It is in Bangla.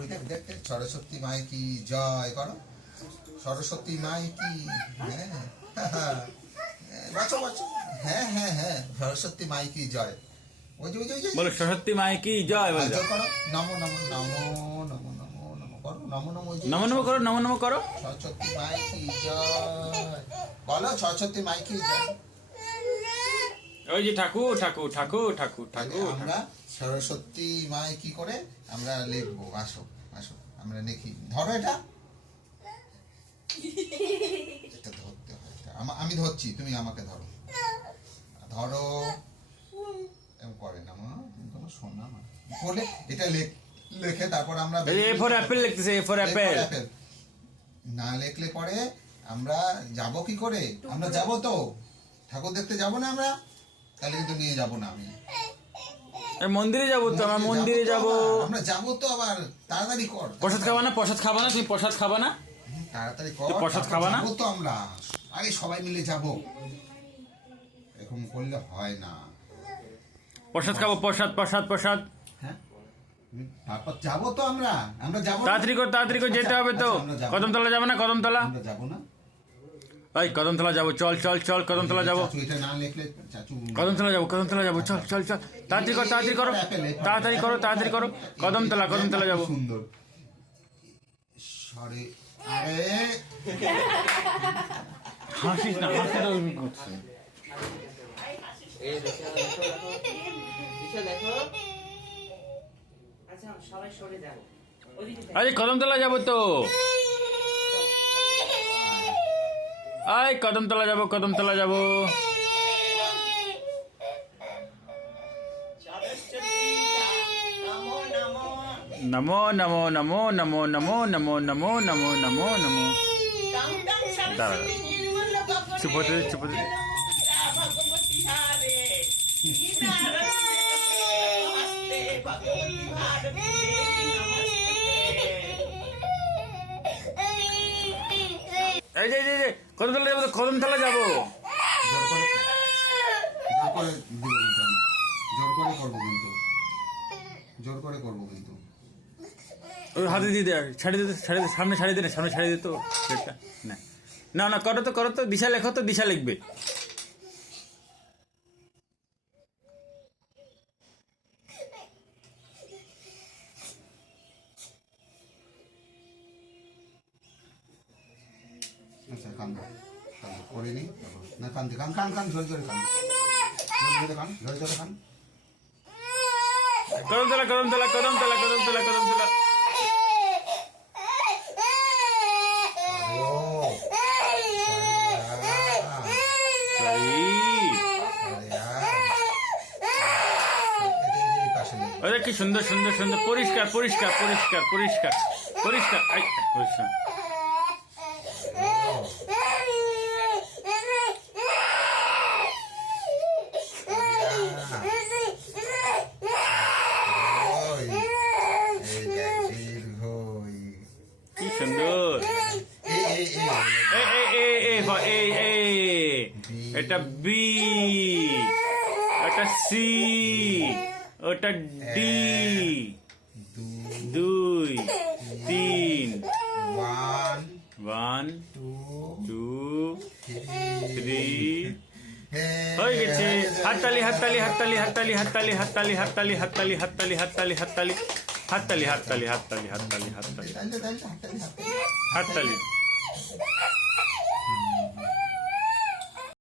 করি, দেখ দেখ দেখ, সরস্বতী মাই কি জয় করো, সরস্বতী মাই কি, হ্যাঁ বাঁচো বাঁচো, হ্যাঁ হ্যাঁ হ্যাঁ, সরস্বতী মাই কি জয়। ওই যে ওই যে ওই যে বলো সরস্বতী মাই কি জয়, বলো জয় করো, নমো নমো নমো নমো নমো নমো করো, নমো নমো, ওই যে নমো নমো করো, নমো নমো করো। সরস্বতী মাই কি জয় বলো, সরস্বতী মাই কি জয়। ওই যে ঠাকুর ঠাকুর ঠাকুর ঠাকুর ঠাকুর। আমরা সরস্বতী মাই কি করে আমরা লিখবো, আসো আসো আমরা লিখি, ধরো এটা, এটা ধরতে হয়, এটা আমি ধরছি, তুমি আমাকে ধরো, ধরো এরকম করে না মা, তুমি কোনো শোনা না বলে এটা লেখে তারপর আমরা এ ফর অ্যাপেল লিখতেছে, এ ফর অ্যাপেল। না লিখলে পরে আমরা যাব কি করে, আমরা যাব তো ঠাকুর দেখতে যাব না আমরা, তাহলে কিন্তু নিয়ে যাব না আমি, মন্দিরে যাবো তো, আমরা মন্দিরে যাবো, আমরা যাবো তো, আবার তাড়াতাড়ি কর। প্রসাদ খাবা না, প্রসাদ খাবা না, তুমি প্রসাদ খাবা না, তাড়াতাড়ি কর, প্রসাদ খাবা না? যাবো তো আমরা, আরে সবাই মিলে যাব, এরকম করলে হয় না। প্রসাদ খাবো, প্রসাদ প্রসাদ প্রসাদ। হ্যাঁ তারপর যাবো তো আমরা, আমরা যাবো, তাড়াতাড়ি কর, তাড়াতাড়ি করে যেতে হবে তো। কদমতলা যাবে না, কদমতলা, আমরা যাবো না, ওই কদমতলা যাবো, চল চল চল, কদমতলা যাবো, চাচু এটা না লিখলে চাচু, কদমতলা যাবো, কদমতলা যাবো, চল চল চল, তাড়াতাড়ি কর, তাড়াতাড়ি করো, তাড়াতাড়ি করো, তাড়াতাড়ি করো, কদমতলা কদমতলা যাবো। সুন্দর সরে, আরে হাসিস না, হাসিটা ওই করছে। আরে কদমতলা যাবো তো, আয় কদমতলা যাবো, কদমতলা যাবো। নমো নমো নমো নমো নমো নমো নমো নমো নমো নমো। দাঁড়া চুপ হতে দে, চুপ হতে দে। এই যে কদমতলা যাবো, কদমতলা যাবো। জোর করে করবো কিন্তু ওই হাতে দিয়ে দে, ছাড়ি দে, ছাড়ি দে, সামনে ছাড়ি দে না, সামনে ছাড়ি দে তো প্লেটটা। না না না, করো তো, করো তো, দিশা লেখো তো, দিশা লিখবে। আচ্ছা কান্দো কান্দো করে নি না, কান্দে কান কান কান জোরে জোরে কান, জোরে জোরে কান, জোরে জোরে কান। কদমতলা কদমতলা কদমতলা কদমতলা কদমতলা। আরে কি সুন্দর সুন্দর সুন্দর, পরিষ্কার পরিষ্কার পরিষ্কার পরিষ্কার পরিষ্কার, আই পরিষ্কার। কি সুন্দর, এটা বি, এটা সি, ওটা ডি, 2 3, 1 2 3 হয়ে গেছে। হাততালি হাততালি হাততালি হাততালি হাততালি হাততালি হাততালি হাততালি হাততালি হাততালি হাততালি হাততালি হাততালি হাততালি হাততালি হাততালি হাততালি।